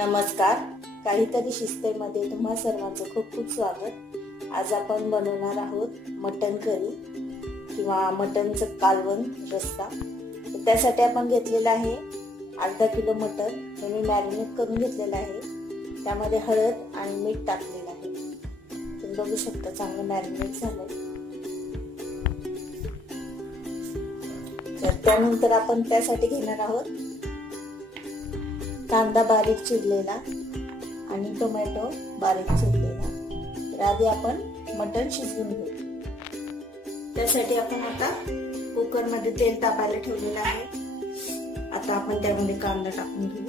नमस्कार, काहीतरी शिस्तेमध्ये तुम्हा सर्वांचं खूप खूप स्वागत। आज आपण बनवणार आहोत मटन करी किंवा मटनचं कालवण रस्सा। त्यासाठी आपण घेतलेला आहे अर्धा किलो मटन। हे मी मॅरिनेट करून घेतलेलं आहे। त्यामध्ये हळद आणि मीठ टाकलेलं आहे। तुम्ही बघू शकता चांगलं मॅरिनेट झालंय। तर त्यानंतर आपण त्यासाठी घेणार आहोत कांदा बारीक चिरलेला आणि टोमॅटो बारीक चिरलेला। तर आधी आपण मटण शिजवून घेऊ। त्यासाठी आपण आता कुकर मध्ये तेल तापायला ठेवलेलं आहे। आता आपण त्यामध्ये कांदा टाकून घेऊ।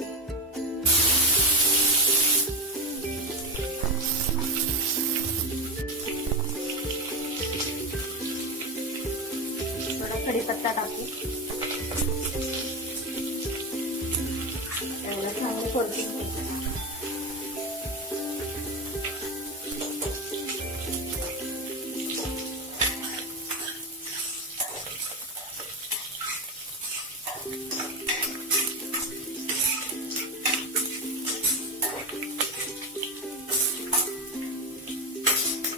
थोडा कढीपत्ता टाकू। चांगलं परतून घ्यायचं।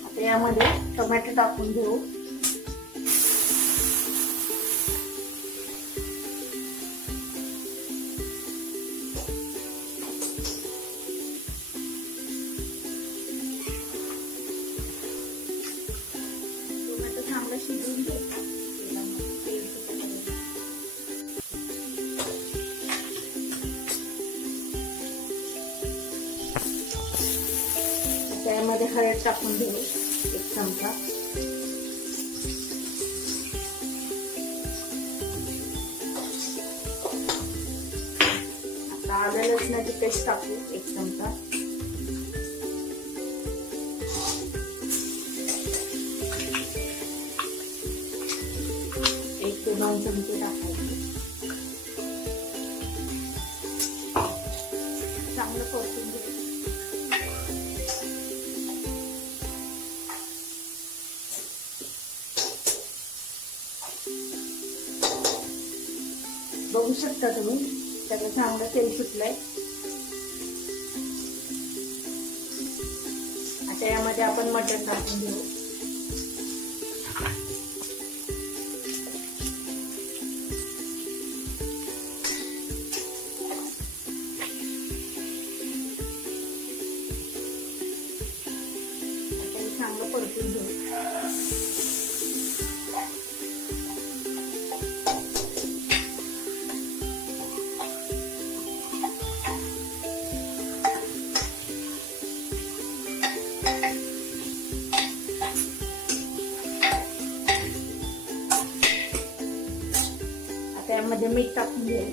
आता यामध्ये टोमॅटो टाकून घेऊ। शिजवून घ्यायचा। त्यामध्ये हळद टाकून घेऊ 1 चमचा। आता आलं लसणाची पेस्ट टाकू 1 चमचा। एक ते 2 चमचे टाकायचे। चांगलं परतून घ्यायचं। बघू शकता तुम्ही त्याला चांगलं तेल सुटलंय। आता यामध्ये आपण मटण टाकून घेऊ। चांगलं परतून घेऊ। आता यामध्ये मीठ टाकून घेऊ।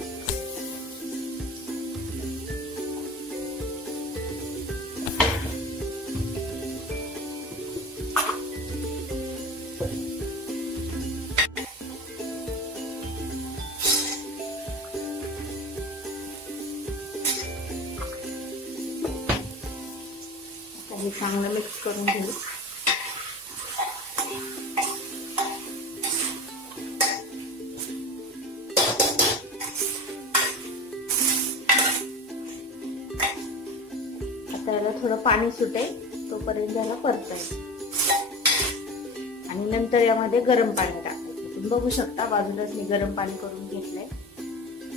हे चांगलं मिक्स करून घेऊ। आता याला थोडं पाणी सुटेल तोपर्यंत याला परतायचं आणि नंतर यामध्ये गरम पाणी टाकायचं। तुम्ही बघू शकता बाजूलाच मी गरम पाणी करून घेतलंय।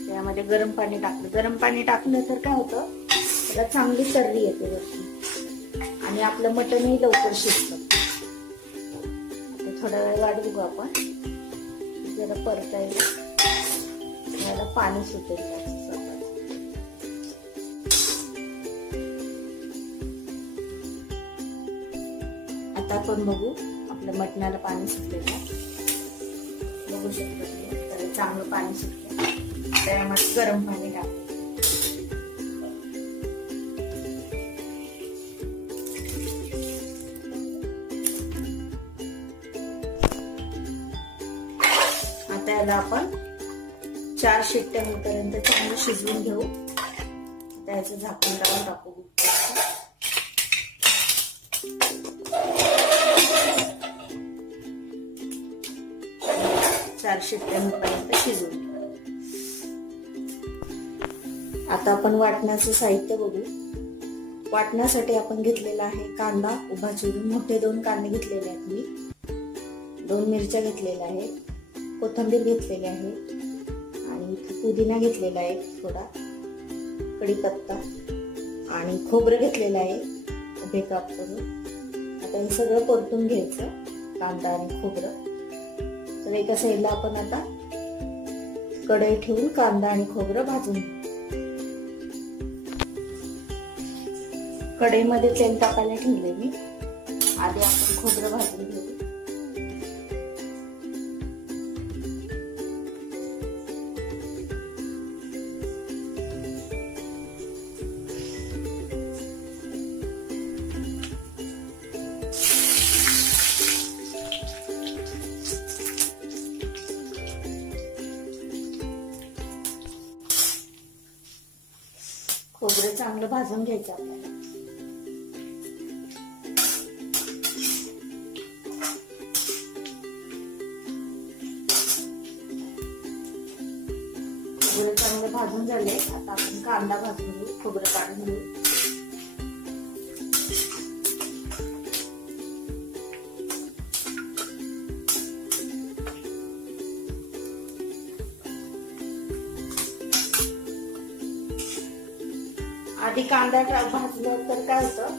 त्यामध्ये गरम पाणी टाकलं। गरम पाणी टाकलं तर काय होतं, त्याला चांगली तर्री येते वरती आणि आपलं मटणही लवकर शिजतं। थोडा वेळ वाट बघू आपण। जरा परतायला याला पाणी सुटेल स्वतः। आता आपण बघू आपल्या मटणाला पाणी सुटलेलं। बघू शकतो त्याला चांगलं पाणी सुटलं। त्यामध्ये गरम पाणी टाकू। आता याला आपण 4 शिट्ट्या होईपर्यंत चांगलं शिजवून घेऊ। त्याचं झाकण लावून टाकू। 4 शिट्ट्या होईपर्यंत शिजवून आता आपण वाटण्याचं साहित्य बघू. वाटण्यासाठी आपण घेतलेला आहे कांदा उभा चिरून, मोठे 2 कांदे घेतलेले आहेत मी, 2 मिरच्या घेतलेल्या आहेत, कोथिंबीर घेतलेली आहे आणि पुदिना घेतलेला आहे थोडा, कढीपत्ता आणि खोबरं घेतलेलं आहे उभे काप करून. आता हे सगळं परतून घ्यायचं, कांदा आणि खोबरं. तर एका साईडला आपण आता कढई ठेवून कांदा आणि खोबरं भाजून घेऊ. कढईमध्ये तेल टाकायला ठेवले मी. आधी आपण खोबरं भाजून घेऊ. खोबरं चांगलं भाजून घ्यायचं आपल्याला. खोबरं चांगलं भाजून झाले. आता आपण कांदा भाजून घेऊ, खोबरं काढून घेऊ. आधी कांदा भाजलं तर काय होतं,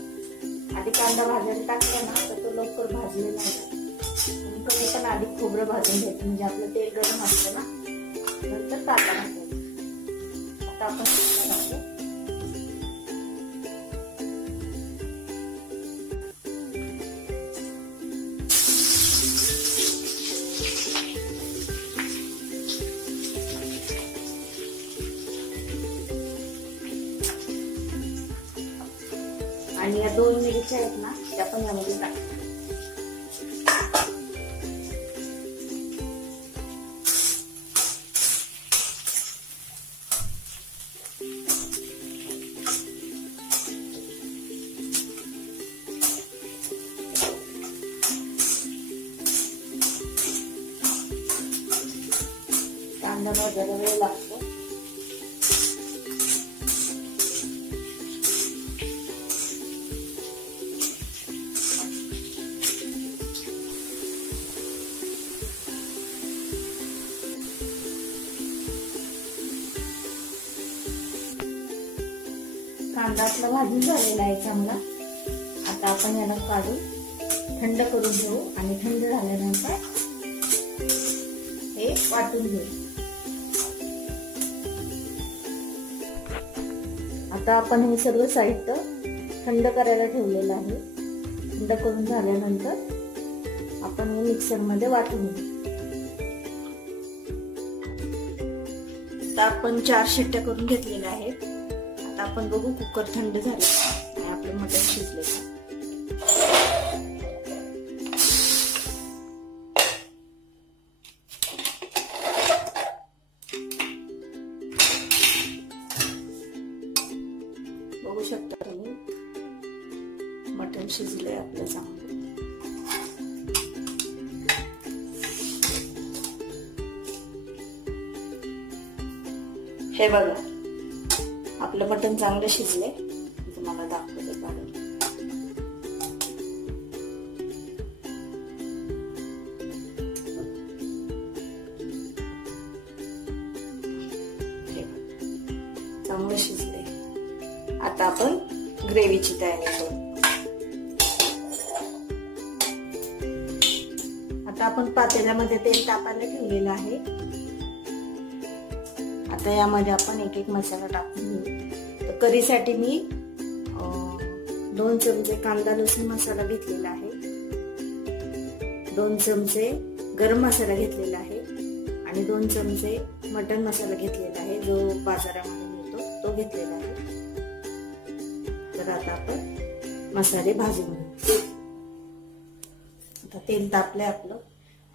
आधी कांदा भाजायला टाकला ना तर तो लवकर भाजलेला नाही. कधी पण आधी खोबरं भाजून घ्यायचं, म्हणजे आपलं तेल गरम असतं ना, नंतर कांदा भाजायचा. आता आपण टाकतो. आणि या 2 मिरच्या आहेत ना, त्या पण यामध्ये टाकतो. कांदा भाजायला वेळ लागतो. कांदा आपला भाजून झालेला आहे चांगला. आता आपण याला काढून थंड करून घेऊ आणि थंड झाल्यानंतर हे वाटून घेऊ. आता आपण हे सर्व साहित्य थंड करायला ठेवलेलं आहे. थंड करून झाल्यानंतर आपण हे मिक्सर मध्ये वाटून घेऊ. आता आपण 4 शिट्ट्या करून घेतलेल्या आहेत. आता आपण बघू कुकर थंड झाले आणि आपले मटण शिजले. बघू शकता तुम्ही मटण शिजले आपलं चांगलं. हे बघा आपलं मटण चांगलं शिजले. तुम्हाला दाखवते काढून. चांगलं शिजले. आता आपण ग्रेव्हीची तयारी करू. आता आपण पातेल्यामध्ये तेल तापायला ठेवलेलं आहे. आता यामध्ये आपण एक एक मसाला टाकून घेऊ. तर करीसाठी मी 2 चमचे कांदा लसूण मसाला घेतलेला आहे, 2 चमचे गरम मसाला घेतलेला आहे आणि 2 चमचे मटन मसाला घेतलेला आहे, जो बाजारामध्ये मिळतो तो घेतलेला आहे. तर आता आपण मसाले भाजून घेऊ. आता तेल तापले आपलं.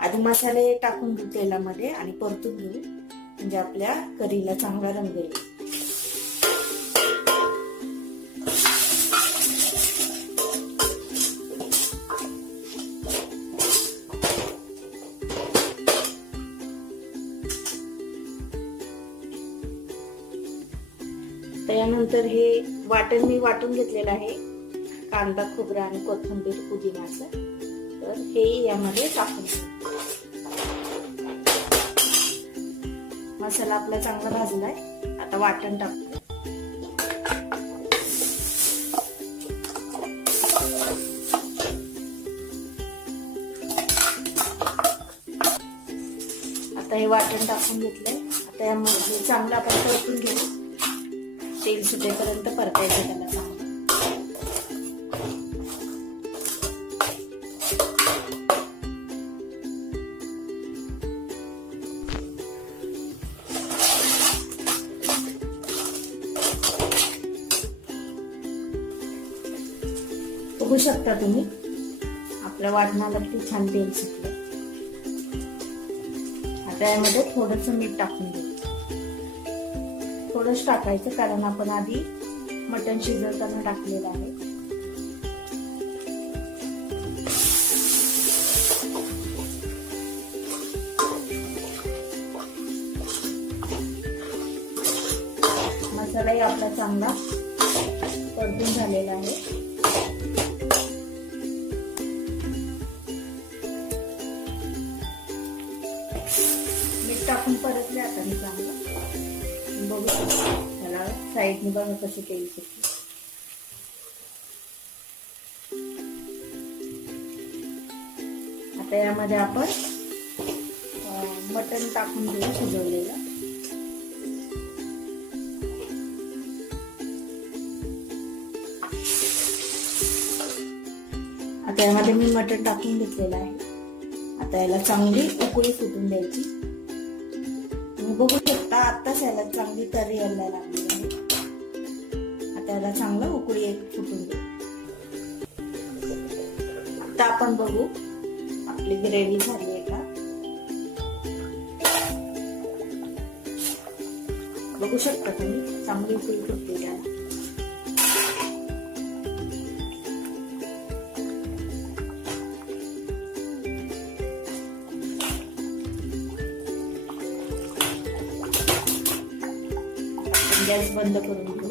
आधी मसाले टाकून घेऊ तेलामध्ये आणि परतून घेऊ, म्हणजे आपल्या करीला चांगला रंग येईल. त्यानंतर हे वाटण मी वाटून घेतलेलं आहे, कांदा, खोबरा आणि कोथिंबीर, पुदिनाचं. तर हे यामध्ये टाकून घेऊ. मसाला आपला चांगला भाजलाय. आता वाटण टाकू. आता हे वाटण टाकून घेतलंय. आता यामध्ये चांगलं आपण परतून घेऊ. तेल सुटेपर्यंत परतायचं त्याला चांगलं. बघू शकता तुम्ही, आपल्या वाटणाला किती छान तेल सुटलं. आता यामध्ये थोडस मीठ टाकून घेऊ. थोडंच टाकायचं, कारण आपण आधी मटण शिजवताना टाकलेलं आहे. मसालाही आपला चांगला परतून झालेला आहे. मीठ टाकून परतले. आता मी चांगलं बघू शकतो, त्याला साईडने बघा कशी तेल सुटली. आता यामध्ये आपण मटण टाकून घेऊ शिजवलेलं. आता यामध्ये मी मटण टाकून घेतलेलं आहे. आता याला चांगली उकळी फुटून द्यायची. तुम्ही बघू शकता, आत्ताच याला चांगली तरी यायला लागली आहे. आता याला चांगलं उकळी एक फुटून दे. आता आपण बघू आपली ग्रेव्ही झाली आहे का. बघू शकता तुम्ही, चांगली उकळी फुटली आहे. गॅस बंद करून घेऊ.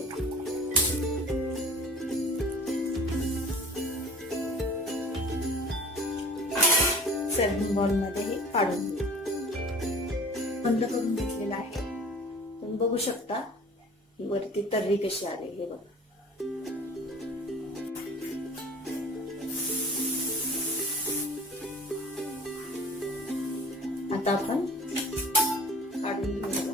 सर्विंग बॉल मध्ये हे काढून घेऊ. बंद करून घेतलेला आहे. तुम्ही बघू शकता वरती तर्री कशी आली हे बघा. आता आपण काढून घेऊ.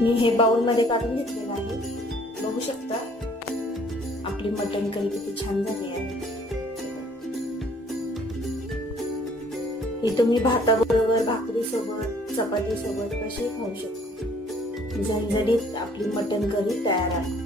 मी हे बाउल मध्ये काढून घेतलेलं आहे. बघू शकता आपली मटण करी किती छान झाली आहे. हे तुम्ही भाताबरोबर, भाकरी सोबत, चपाती सोबत कशी खाऊ शकता. झणझणीत आपली मटण करी तयार आहे.